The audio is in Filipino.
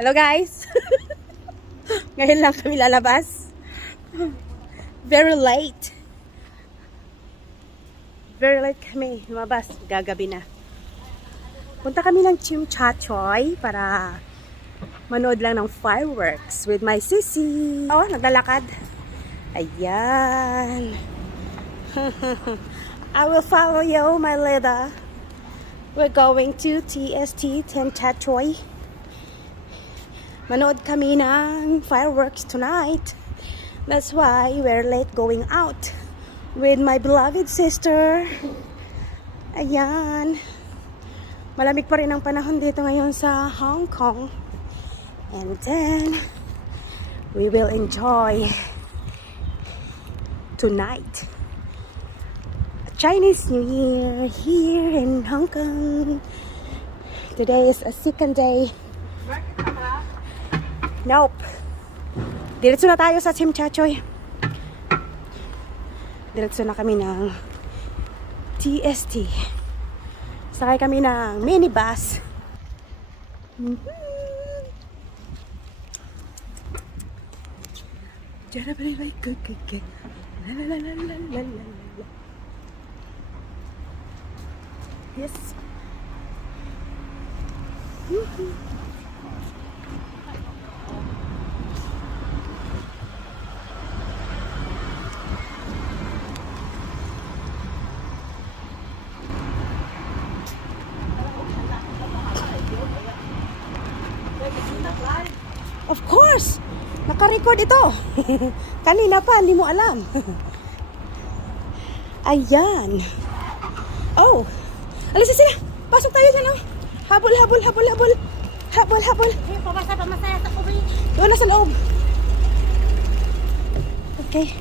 Hello guys! Ngayon lang kami lalabas. Very late. Very late kami lumabas. Gagabi na. Punta kami ng Tsim Sha Tsui para manood lang ng fireworks with my sisi. Oh, naglalakad. Ayan. I will follow you, my leader. We're going to TST Tsim Sha Tsui. Manood kami ng fireworks tonight. That's why we're late going out with my beloved sister. Ayan. Malamig pa rin ang panahon dito ngayon sa Hong Kong. And then, we will enjoy tonight a Chinese New Year here in Hong Kong. Today is a second day. Nope. Diretso na tayo sa Tsim Sha Tsui. Diretso na kami ng TST. Sakay kami ng minibus. Yes. Of course! Naka-record ito. Kanina pa, hindi mo alam. Ayan. Oh! Alis na sila! Pasok tayo dyan, oh! Habol, habol, habol, habol! Habol, habol! Pabasa pa masaya sa kubi. Doon na sa loob. Okay.